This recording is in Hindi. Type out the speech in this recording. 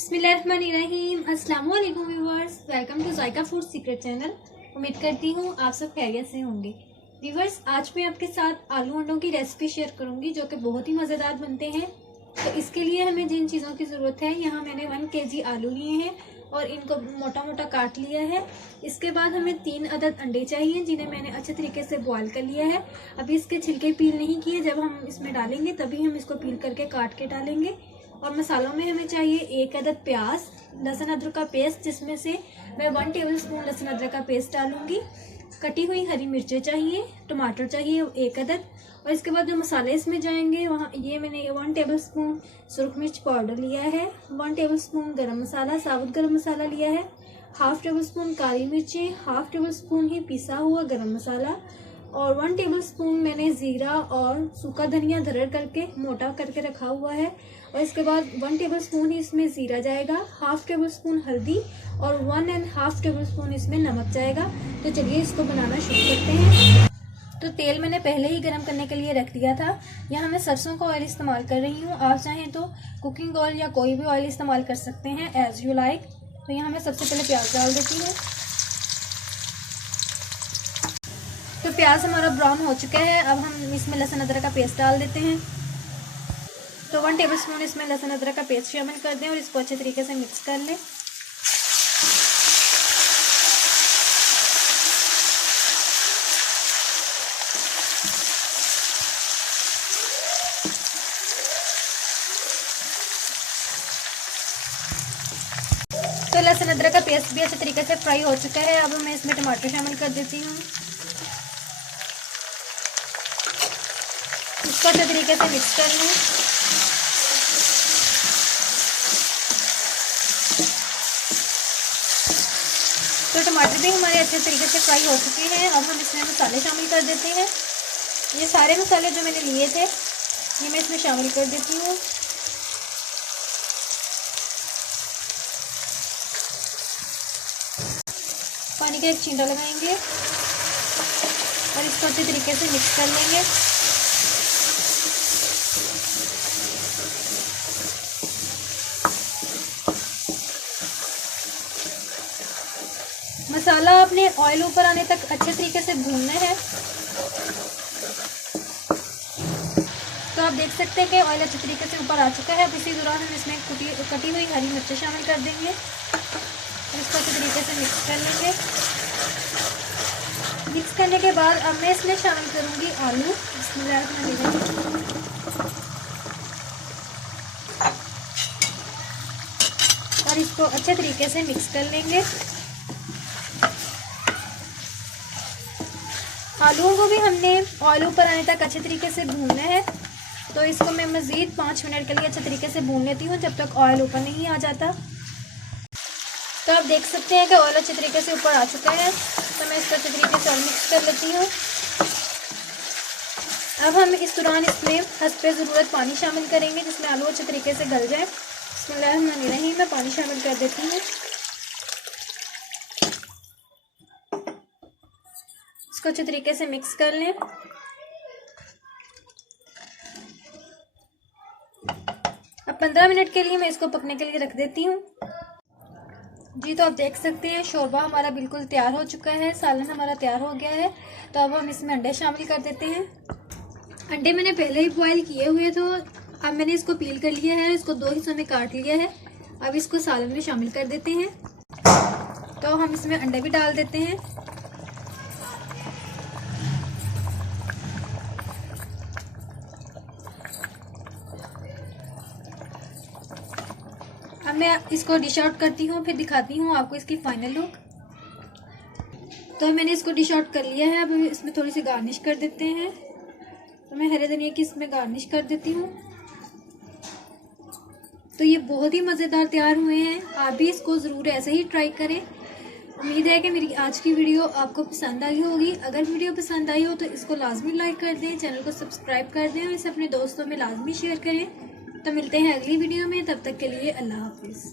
बिस्मिल्लाहिर्रहमानिर्रहीम। अस्सलाम वालेकुम viewers, welcome to Zaika food secret channel. उम्मीद करती हूँ आप सब खैरियत से होंगे। व्यूवर्स, आज मैं आपके साथ आलू अंडों की रेसिपी शेयर करूँगी जो कि बहुत ही मज़ेदार बनते हैं। तो इसके लिए हमें जिन चीज़ों की ज़रूरत है, यहाँ मैंने 1 kg आलू लिए हैं और इनको मोटा मोटा काट लिया है। इसके बाद हमें 3 अदद अंडे चाहिए जिन्हें मैंने अच्छे तरीके से बॉयल कर लिया है। अभी इसके छिलके पील नहीं किए, जब हम इसमें डालेंगे तभी हम इसको पील करके काट के डालेंगे। और मसालों में हमें चाहिए 1 अदद प्याज, लहसुन अदरक का पेस्ट जिसमें से मैं 1 टेबलस्पून लहसुन अदरक का पेस्ट डालूंगी। कटी हुई हरी मिर्चें चाहिए, टमाटर चाहिए 1 अदद। और इसके बाद जो मसाले इसमें जाएंगे वहाँ ये मैंने 1 टेबलस्पून सुरख मिर्च पाउडर लिया है, 1 टेबलस्पून गरम मसाला, साबुत गरम मसाला लिया है, 1/2 टेबलस्पून काली मिर्चें, 1/2 टेबलस्पून ही पिसा हुआ गरम मसाला और 1 टेबलस्पून मैंने ज़ीरा और सूखा धनिया दरड़ करके मोटा करके रखा हुआ है। और इसके बाद 1 टेबलस्पून ही इसमें ज़ीरा जाएगा, 1/2 टेबलस्पून हल्दी और 1.5 टेबलस्पून इसमें नमक जाएगा। तो चलिए इसको बनाना शुरू करते हैं। तो तेल मैंने पहले ही गर्म करने के लिए रख दिया था। यहाँ मैं सरसों का ऑयल इस्तेमाल कर रही हूँ, आप चाहें तो कुकिंग ऑयल या कोई भी ऑयल इस्तेमाल कर सकते हैं एज यू लाइक। तो यहाँ मैं सबसे पहले प्याज डाल देती हूँ। तो प्याज हमारा ब्राउन हो चुका है। अब हम इसमें लहसुन अदरक का पेस्ट डाल देते हैं। तो 1 टेबलस्पून इसमें लहसुन अदरक का पेस्ट शामिल कर दें और इसको अच्छे तरीके से मिक्स कर लें। तो लहसुन अदरक का पेस्ट भी अच्छे तरीके से फ्राई हो चुका है। अब मैं इसमें टमाटर शामिल कर देती हूँ। इसको अच्छे तरीके से मिक्स कर लूँ। तो टमाटर भी हमारे अच्छे तरीके से फ्राई हो चुके हैं। अब हम इसमें मसाले शामिल कर देते हैं। ये सारे मसाले जो मैंने लिए थे ये मैं इसमें शामिल कर देती हूँ। पानी का एक छींटा लगाएंगे और इसको अच्छे तरीके से मिक्स कर लेंगे। मसाला अपने ऑयल ऊपर आने तक अच्छे तरीके से भूनना है। तो आप देख सकते हैं कि ऑयल अच्छे तरीके से ऊपर आ चुका है। अब इसी दौरान हम इसमें कटी हुई हरी मिर्चें शामिल कर देंगे और इसको अच्छे तरीके से मिक्स कर लेंगे। मिक्स करने के बाद अब मैं इसमें शामिल करूंगी आलू। और इसको अच्छे तरीके से मिक्स कर लेंगे। आलूओं को भी हमने ऑयल ऊपर आने तक अच्छे तरीके से भूनना है। तो इसको मैं मज़ीद 5 मिनट के लिए अच्छे तरीके से भून लेती हूँ जब तक ऑयल ऊपर नहीं आ जाता। तो आप देख सकते हैं कि ऑयल अच्छे तरीके से ऊपर आ चुका है। तो मैं इसको अच्छे तरीके से और मिक्स कर लेती हूँ। अब हम इस दौरान इसमें हस्बे ज़रूरत पानी शामिल करेंगे जिसमें आलू अच्छे तरीके से गल जाए। बिस्मिल्लाहिर्रहमानिर्रहीम। मैं पानी शामिल कर देती हूँ। इसको अच्छे तरीके से मिक्स कर लें। अब 15 मिनट के लिए मैं इसको पकने के लिए रख देती हूँ। जी, तो आप देख सकते हैं शोरबा हमारा बिल्कुल तैयार हो चुका है, सालन हमारा तैयार हो गया है। तो अब हम इसमें अंडे शामिल कर देते हैं। अंडे मैंने पहले ही बॉईल किए हुए थे। अब मैंने इसको पील कर लिया है, इसको 2 हिस्सों में काट लिया है। अब इसको सालन में शामिल कर देते हैं। तो हम इसमें अंडे भी डाल देते हैं। अब मैं इसको डिश आउट करती हूँ, फिर दिखाती हूँ आपको इसकी फाइनल लुक। तो मैंने इसको डिश आउट कर लिया है। अब इसमें थोड़ी सी गार्निश कर देते हैं। तो मैं हरे धनिया की इसमें गार्निश कर देती हूँ। तो ये बहुत ही मज़ेदार तैयार हुए हैं। आप भी इसको ज़रूर ऐसे ही ट्राई करें। उम्मीद है कि मेरी आज की वीडियो आपको पसंद आई होगी। अगर वीडियो पसंद आई हो तो इसको लाजमी लाइक कर दें, चैनल को सब्सक्राइब कर दें और इसे अपने दोस्तों में लाजमी शेयर करें। तो मिलते हैं अगली वीडियो में, तब तक के लिए अल्लाह हाफिज़।